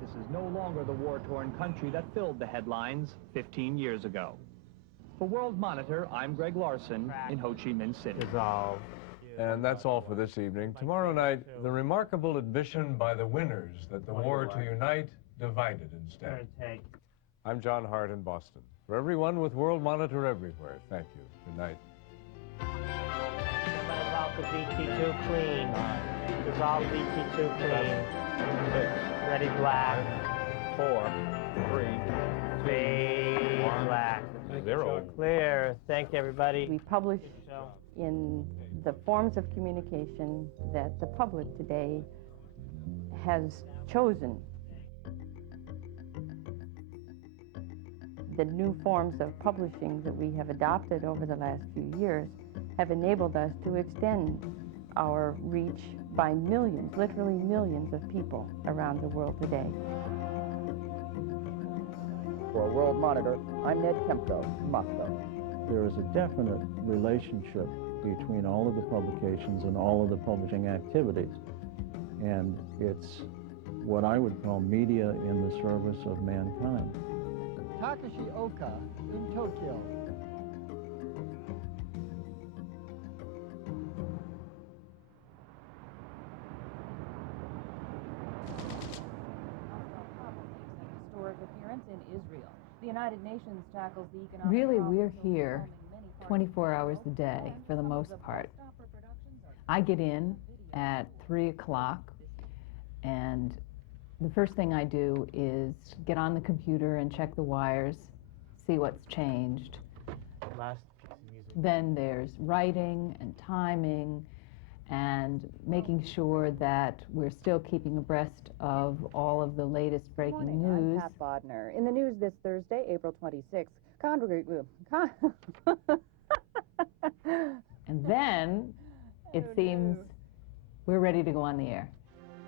This is no longer the war-torn country that filled the headlines 15 years ago. For World Monitor, I'm Greg Larson in Ho Chi Minh City. And that's all for this evening. Tomorrow night, the remarkable admission by the winners that the war to unite divided instead. I'm John Hart in Boston. For everyone with World Monitor everywhere, thank you. Good night. Dissolve the VT2 clean. Dissolve VT2 clean. 6. Ready black. 4, 3, Fade black. 0. Clear. Thank you, everybody. We publish in the forms of communication that the public today has chosen. The new forms of publishing that we have adopted over the last few years have enabled us to extend our reach by millions, literally millions of people around the world today. For World Monitor, I'm Ned Kempko, Moscow. There is a definite relationship between all of the publications and all of the publishing activities. And it's what I would call media in the service of mankind. Takashi Oka in Tokyo. Historic appearance in Israel. The United Nations tackles the economic. Really, we're here 24 hours a day for the most part. I get in at 3 o'clock, and the first thing I do is get on the computer and check the wires, see what's changed. Then there's writing and timing and making sure that we're still keeping abreast of all of the latest breaking news. I'm Pat Bodner. In the news this Thursday, April 26th, And then it seems we're ready to go on the air.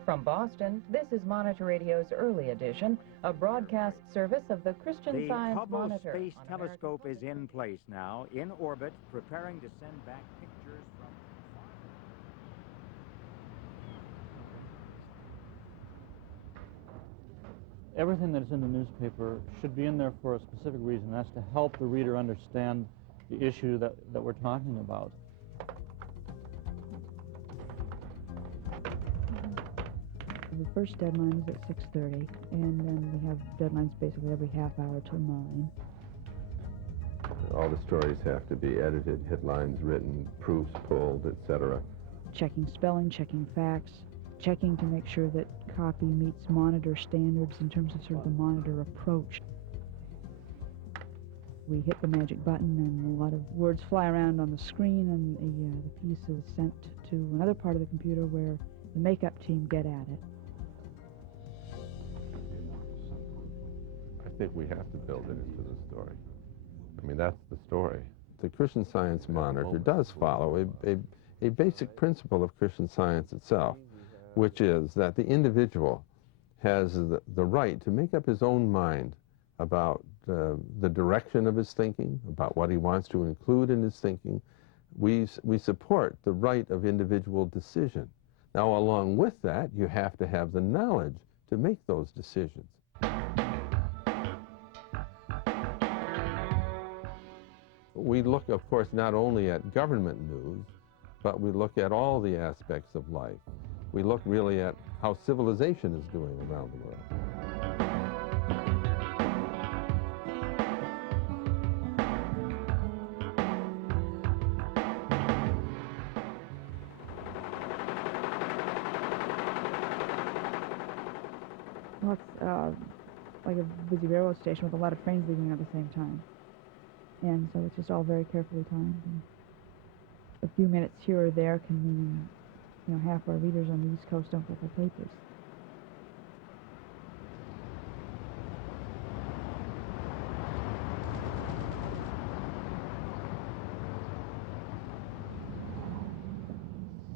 From Boston, this is Monitor Radio's Early Edition, a broadcast service of the Christian Science Monitor. The Hubble Space Telescope is in place now, in orbit, preparing to send back pictures from... Everything that's in the newspaper should be in there for a specific reason. That's to help the reader understand the issue that we're talking about. The first deadline is at 6:30, and then we have deadlines basically every half hour till 9. All the stories have to be edited, headlines written, proofs pulled, etc. Checking spelling, checking facts, checking to make sure that copy meets Monitor standards in terms of sort of the Monitor approach. We hit the magic button and a lot of words fly around on the screen, and the piece is sent to another part of the computer where the makeup team get at it. I think we have to build it into the story. I mean, that's the story. The Christian Science Monitor does follow a basic principle of Christian Science itself, which is that the individual has the right to make up his own mind about the direction of his thinking, about what he wants to include in his thinking. We support the right of individual decision. Now, along with that, you have to have the knowledge to make those decisions. We look, of course, not only at government news, but we look at all the aspects of life. We look really at how civilization is doing around the world. Well, it's like a busy railroad station with a lot of trains leaving at the same time. And so it's just all very carefully timed. And a few minutes here or there can mean, you know, half our readers on the East Coast don't get their papers.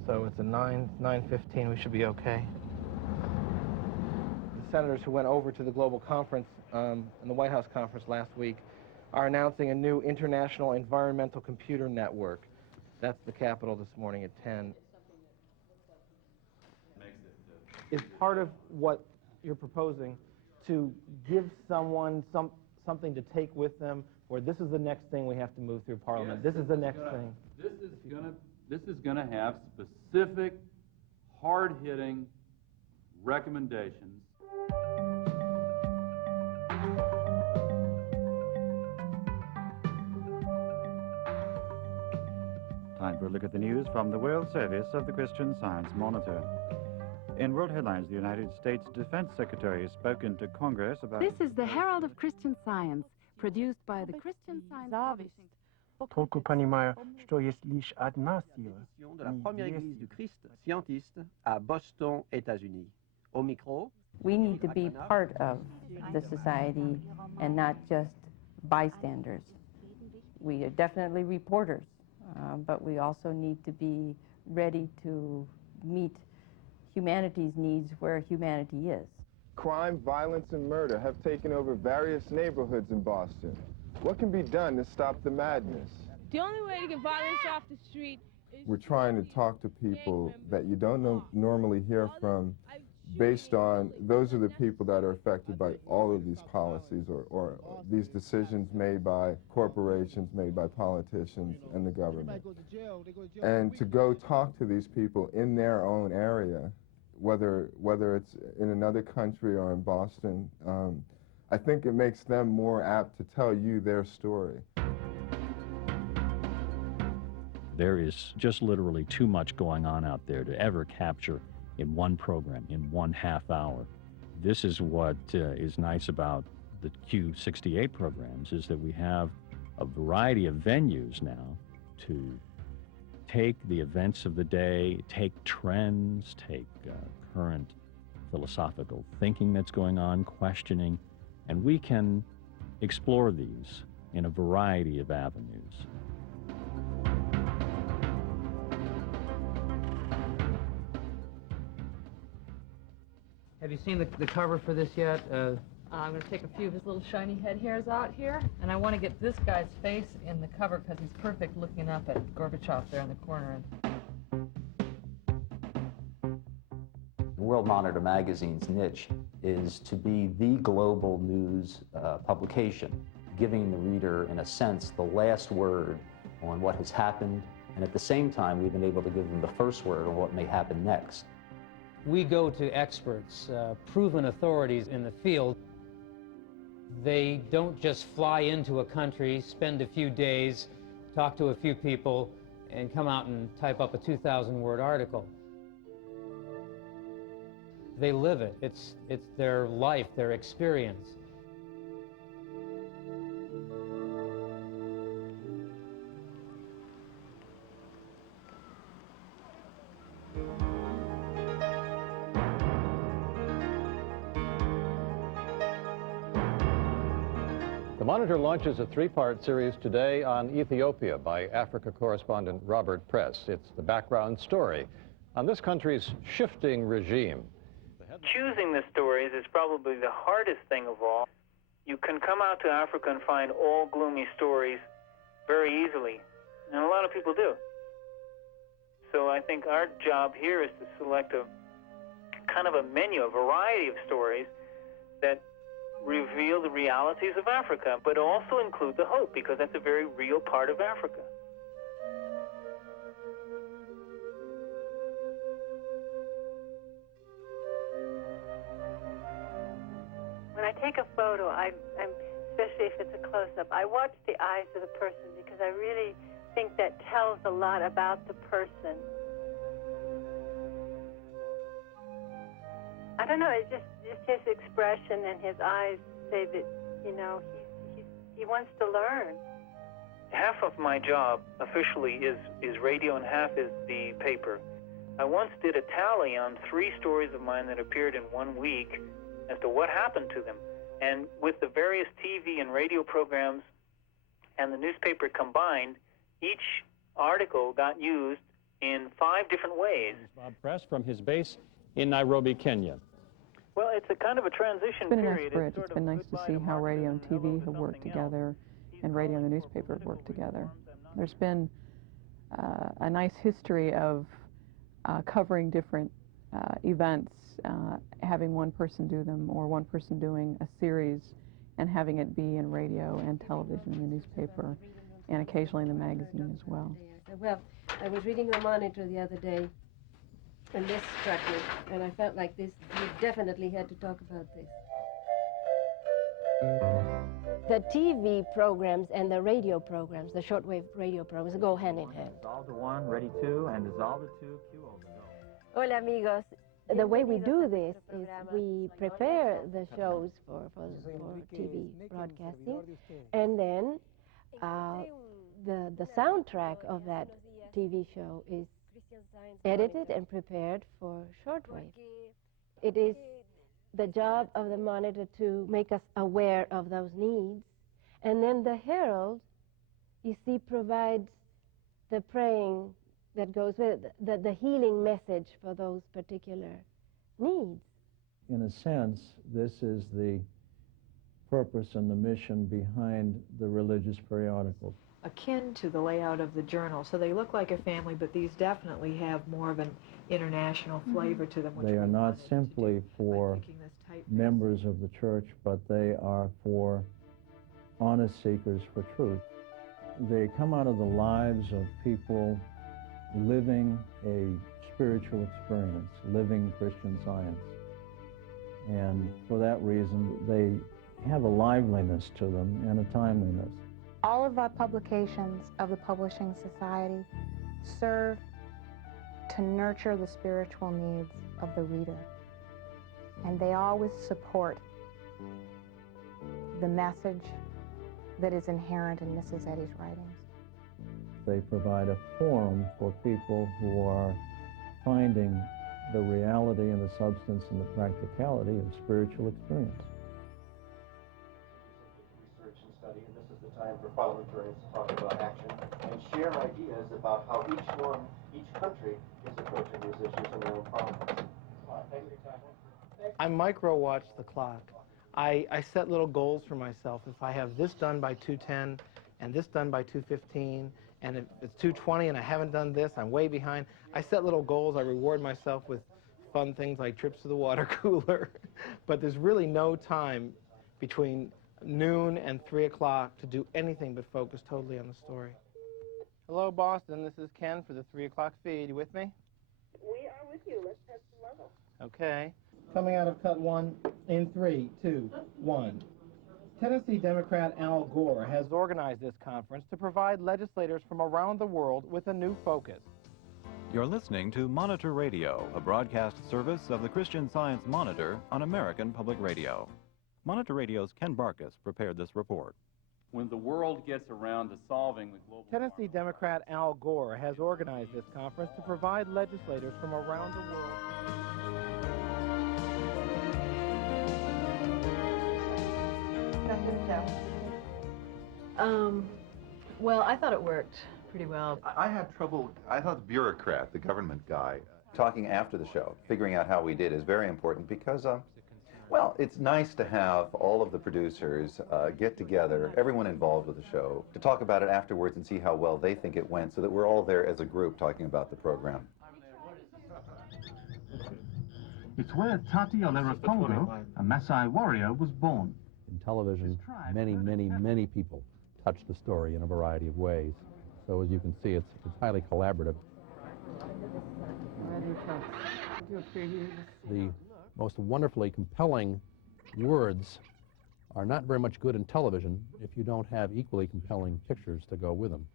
So it's a 9:15. We should be okay. The senators who went over to the global conference and the White House conference last week are announcing a new international environmental computer network. That's the Capitol this morning at 10. Is part of what you're proposing to give someone something to take with them, or this is the next thing we have to move through Parliament. Yes, this is the next thing. This is gonna have specific, hard-hitting recommendations. Time for a look at the news from the World Service of the Christian Science Monitor. In World Headlines, the United States Defense Secretary has spoken to Congress about... This is the Herald of Christian Science, produced by the Christian Science Publishing. Толку понимаю, что есть лишь одна сила. De la première église du Christ scientiste à Boston, États-Unis. Au micro. We need to be part of the society and not just bystanders. We are definitely reporters, but we also need to be ready to meet humanity's needs where humanity is. Crime, violence, and murder have taken over various neighborhoods in Boston. What can be done to stop the madness? The only way to get violence off the street is... We're trying to talk to people that you don't normally hear from, based on those are the people that are affected by all of these policies or these decisions made by corporations, made by politicians and the government. And to go talk to these people in their own area, whether it's in another country or in Boston, I think it makes them more apt to tell you their story. There is just literally too much going on out there to ever capture in one program, in 1/2 hour. This is what is nice about the Q68 programs, is that we have a variety of venues now to take the events of the day, take trends, take current philosophical thinking that's going on, questioning, and we can explore these in a variety of avenues. Have you seen the cover for this yet? I'm going to take a few of his little shiny head hairs out here, and I want to get this guy's face in the cover because he's perfect looking up at Gorbachev there in the corner. World Monitor magazine's niche is to be the global news publication, giving the reader, in a sense, the last word on what has happened, and at the same time, we've been able to give them the first word on what may happen next. We go to experts, proven authorities in the field. They don't just fly into a country, spend a few days, talk to a few people, and come out and type up a 2,000-word article. They live it. It's their life, their experience. The Monitor launches a 3-part series today on Ethiopia by Africa correspondent Robert Press. It's the background story on this country's shifting regime. Choosing the stories is probably the hardest thing of all. You can come out to Africa and find all gloomy stories very easily, and a lot of people do. So I think our job here is to select a kind of a menu, a variety of stories that reveal the realities of Africa, but also include the hope, because that's a very real part of Africa. When I take a photo, I'm especially if it's a close-up, I watch the eyes of the person because I really think that tells a lot about the person. I don't know, it's just his expression and his eyes say that, you know, he wants to learn. Half of my job officially is radio and half is the paper. I once did a tally on 3 stories of mine that appeared in 1 week as to what happened to them. And with the various TV and radio programs and the newspaper combined, each article got used in 5 different ways. Bob Press from his base in Nairobi, Kenya. Well, it's a kind of a transition period. It's been nice to see how radio and TV have worked together and radio and the newspaper have worked together. There's been a nice history of covering different events having one person do them or one person doing a series and having it be in radio and television and the newspaper and occasionally in the magazine as well. Well, I was reading the Monitor the other day, and this struck me, and I felt like this, we definitely had to talk about this. The TV programs and the radio programs, the shortwave radio programs, go hand in hand. Dissolve to 1, ready 2, and dissolve to 2, cue over. Hola, amigos. The way we do this is we prepare the shows for TV broadcasting, and then the soundtrack of that TV show is edited and prepared for shortwave. It is the job of the Monitor to make us aware of those needs, and then the Herald, you see, provides the praying that goes with it, the healing message for those particular needs. In a sense, this is the purpose and the mission behind the religious periodicals. Akin to the layout of the journal. So they look like a family, but these definitely have more of an international flavor to them. They are not simply for members of the church, but they are for honest seekers for truth. They come out of the lives of people living a spiritual experience, living Christian Science. And for that reason, they have a liveliness to them and a timeliness. All of our publications of the Publishing Society serve to nurture the spiritual needs of the reader. And they always support the message that is inherent in Mrs. Eddy's writings. They provide a forum for people who are finding the reality and the substance and the practicality of spiritual experience. Research and study, and this is the time for parliamentarians to talk about action and share ideas about how each country is approaching these issues in their own parliaments. I micro-watch the clock. I set little goals for myself. If I have this done by 2:10 and this done by 2:15, and if it's 2:20 and I haven't done this, I'm way behind. I set little goals. I reward myself with fun things like trips to the water cooler. But there's really no time between noon and 3 o'clock to do anything but focus totally on the story. Hello, Boston. This is Ken for the 3 o'clock feed. You with me? We are with you. Let's have some level. Okay. Coming out of cut 1 in 3, 2, 1. Tennessee Democrat Al Gore has organized this conference to provide legislators from around the world with a new focus. You're listening to Monitor Radio, a broadcast service of the Christian Science Monitor on American Public Radio. Monitor Radio's Ken Barkas prepared this report. When the world gets around to solving the global... Tennessee Democrat Al Gore has organized this conference to provide legislators from around the world... Well, I thought it worked pretty well. I had trouble, I thought the bureaucrat, the government guy, talking after the show, figuring out how we did is very important because, well, it's nice to have all of the producers get together, everyone involved with the show, to talk about it afterwards and see how well they think it went so that we're all there as a group talking about the program. It's where Tati Olerakongo, a Maasai warrior, was born. In television, many people touch the story in a variety of ways. So as you can see, it's highly collaborative. The most wonderfully compelling words are not very much good in television if you don't have equally compelling pictures to go with them.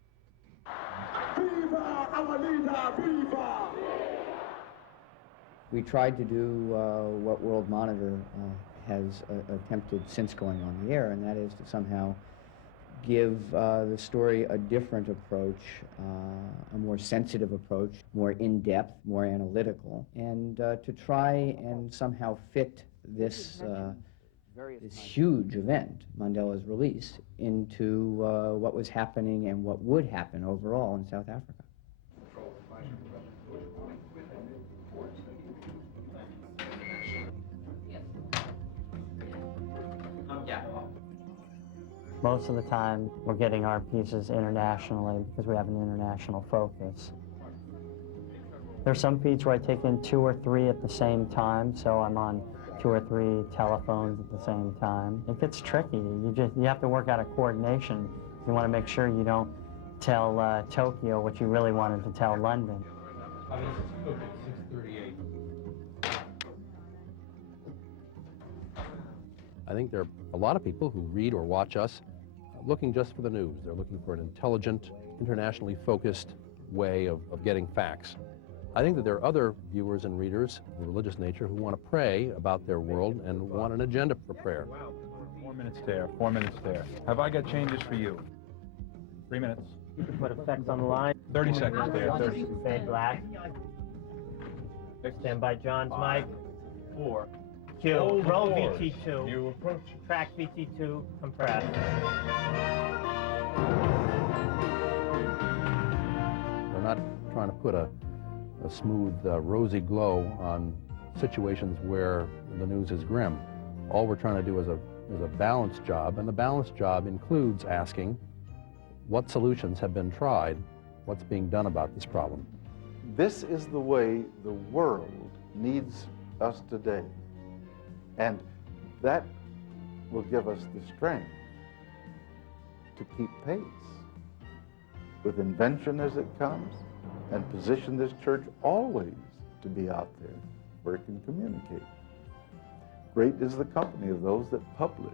Viva our leader, viva! We tried to do what World Monitor has attempted since going on the air, and that is to somehow give the story a different approach, a more sensitive approach, more in-depth, more analytical, and to try and somehow fit this huge event, Mandela's release, into what was happening and what would happen overall in South Africa. Most of the time, we're getting our pieces internationally because we have an international focus. There's some feeds where I take in 2 or 3 at the same time, so I'm on 2 or 3 telephones at the same time. It gets tricky. You have to work out a coordination. You want to make sure you don't tell Tokyo what you really wanted to tell London. I think there are a lot of people who read or watch us looking just for the news. They're looking for an intelligent, internationally focused way of getting facts. I think that there are other viewers and readers of the religious nature who want to pray about their world and want an agenda for prayer. 4 minutes there, 4 minutes there. Have I got changes for you? 3 minutes. You can put effects on the line. 30 seconds there, 30. Fade black. Stand by John's mic. 4. Q. Hold the Roll fours. VT2. You approach. Track VT2. Compress. We're not trying to put a smooth, rosy glow on situations where the news is grim. All we're trying to do is a balanced job, and the balanced job includes asking what solutions have been tried, what's being done about this problem. This is the way the world needs us today. And that will give us the strength to keep pace with invention as it comes and position this church always to be out there where it can communicate. Great is the company of those that publish